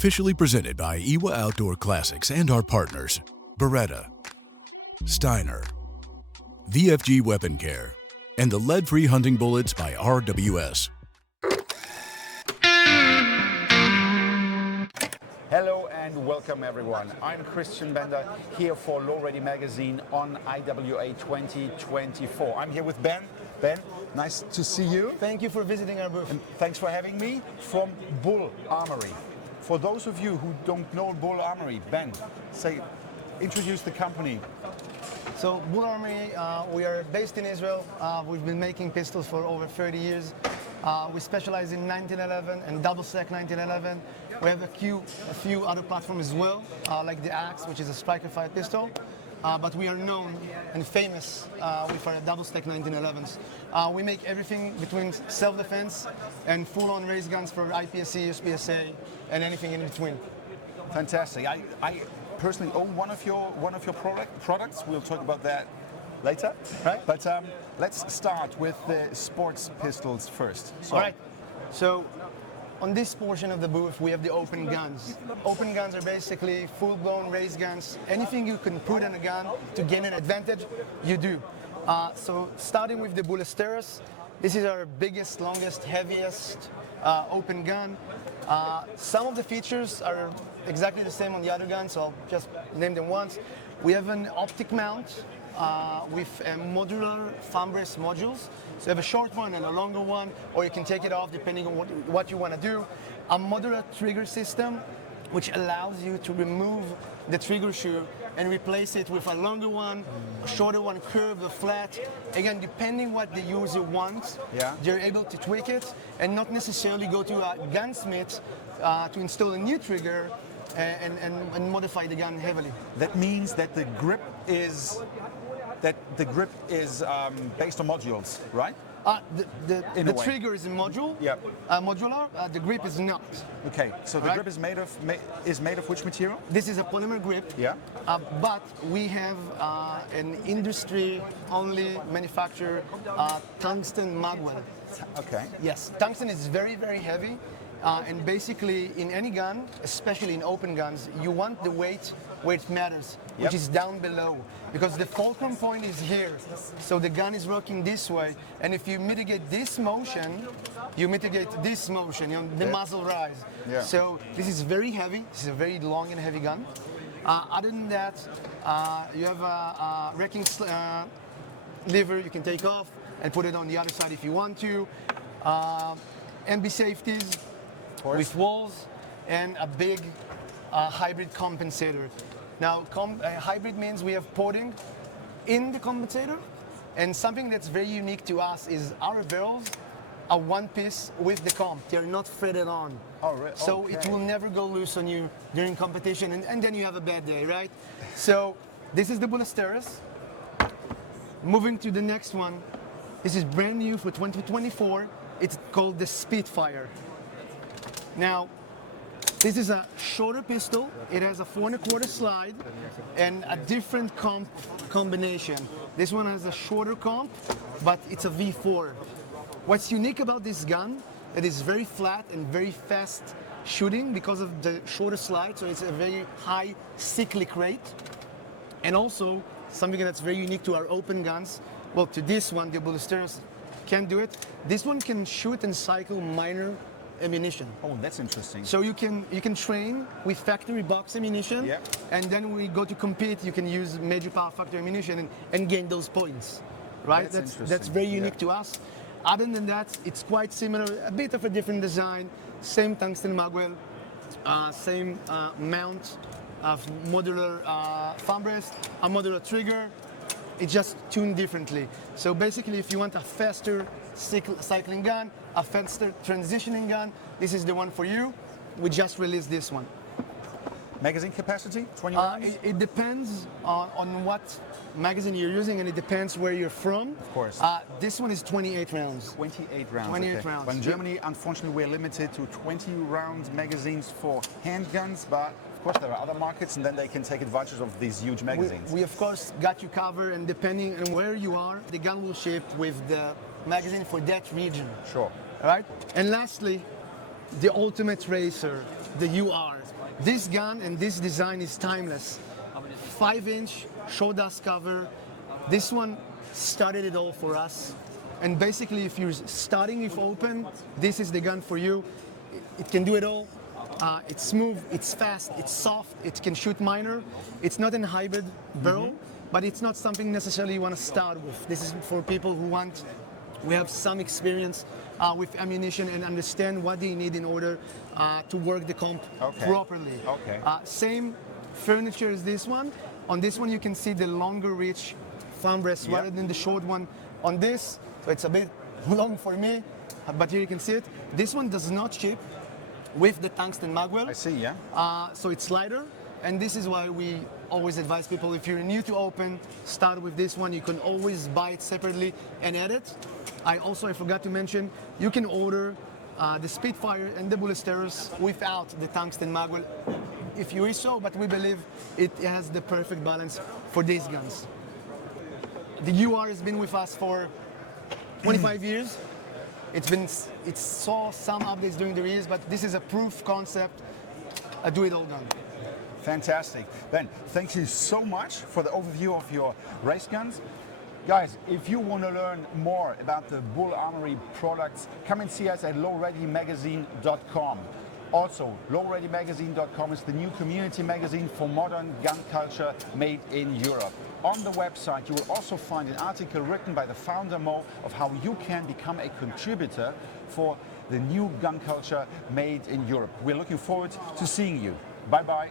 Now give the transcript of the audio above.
Officially presented by IWA Outdoor Classics and our partners, Beretta, Steiner, VFG Weapon Care, and the lead-free hunting bullets by RWS. Hello and welcome everyone. I'm Christian Bender here for Low Ready Magazine on IWA 2024. I'm here with Ben. Ben, nice to see you. Thank you for visiting our booth. And thanks for having me from BUL ARMORY. For those of you who don't know BUL ARMORY, Ben, introduce the company. So BUL ARMORY, we are based in Israel. We've been making pistols for over 30 years. We specialize in 1911 and double stack 1911. We have a few other platforms as well, like the Axe, which is a striker-fire pistol. But we are known and famous with our double stack 1911s. We make everything between self-defense and full-on race guns for IPSC, SPSA, and anything in between. Fantastic. I personally own one of your products. We'll talk about that later. Right. But let's start with the sports pistols first. All right. So on this portion of the booth, we have the open guns. Open guns are basically full-blown race guns. Anything you can put on a gun to gain an advantage, you do. So starting with the BULLESTEROS, this is our biggest, longest, heaviest open gun. Some of the features are exactly the same on the other guns, so I'll just name them once. We have an optic mount with modular thumb rest modules. So you have a short one and a longer one, or you can take it off depending on what you want to do. A modular trigger system, which allows you to remove the trigger shoe and replace it with a longer one, a shorter one, curved or flat. Again, depending what the user wants, they're able to tweak it and not necessarily go to a gunsmith to install a new trigger and modify the gun heavily. That means that the grip is based on modules, right? The trigger is a module, modular. The grip is not. Okay, so the grip is made of which material? This is a polymer grip. Yeah. But we have an industry-only manufacturer, tungsten magwell. Okay. Yes, tungsten is very, very heavy. And basically, in any gun, especially in open guns, you want the weight where it matters, which is down below, because the fulcrum point is here. So the gun is rocking this way, and if you mitigate this motion, you mitigate this motion, the muzzle rise. Yeah. So this is very heavy. This is a very long and heavy gun. Other than that, you have a wrecking lever you can take off and put it on the other side if you want to. MB safeties with walls and a big hybrid compensator. Now, hybrid means we have porting in the compensator, and something that's very unique to us is our barrels are one piece with the comp. They're not threaded on. Oh, really? So it will never go loose on you during competition, and then you have a bad day, right? So this is the BULLESTEROS. Moving to the next one. This is brand new for 2024. It's called the SPITFIRE. Now, this is a shorter pistol. It has a 4 1/4 slide and a different comp combination. This one has a shorter comp, but it's a V4. What's unique about this gun, it is very flat and very fast shooting because of the shorter slide, so it's a very high cyclic rate. And also, something that's very unique to our open guns, well, to this one, the BULLESTEROS can do it. This one can shoot and cycle minor ammunition. Oh, that's interesting. So you can train with factory box ammunition, and then when we go to compete, you can use major power factor ammunition and gain those points, right? That's very unique to us. Other than that, it's quite similar, a bit of a different design, same tungsten magwell, same mount of modular thumb rest, a modular trigger. It's just tuned differently. So basically, if you want a faster cycling gun, a faster transitioning gun, this is the one for you. We just released this one. Magazine capacity, 20 rounds? It depends on what magazine you're using, and it depends where you're from. Of course. This one is 28 rounds. 28 rounds. 28 rounds. But in Germany, unfortunately, we're limited to 20 round magazines for handguns, but of course there are other markets, and then they can take advantage of these huge magazines. We of course got you covered, and depending on where you are, the gun will ship with the magazine for that region. Sure. All right. And lastly, the ultimate racer, the UR. This gun and this design is timeless. 5-inch show dust cover. This one started it all for us. And basically, if you're starting with open, this is the gun for you. It can do it all. It's smooth, it's fast, it's soft, it can shoot minor. It's not a hybrid barrel, but it's not something necessarily you want to start with. This is for people we have some experience with ammunition and understand what they need in order to work the comp properly. Same furniture as this one. On this one, you can see the longer reach thumb rest rather than the short one. On this, so it's a bit long for me, but here you can see it. This one does not ship with the tungsten magwell. I see, yeah. So it's lighter, and this is why we always advise people, if you're new to open, start with this one. You can always buy it separately and add it. I forgot to mention, you can order the Spitfire and the Bullesteros without the tungsten magwell, if you wish so, but we believe it has the perfect balance for these guns. The UR has been with us for 25 years. It saw some updates during the years, but this is a proof concept, a do-it-all gun. Fantastic. Ben, thank you so much for the overview of your race guns. Guys, if you want to learn more about the BUL Armory products, come and see us at lowreadymagazine.com. Also, lowreadymagazine.com is the new community magazine for modern gun culture made in Europe. On the website, you will also find an article written by the founder Mo of how you can become a contributor for the new gun culture made in Europe. We're looking forward to seeing you. Bye-bye.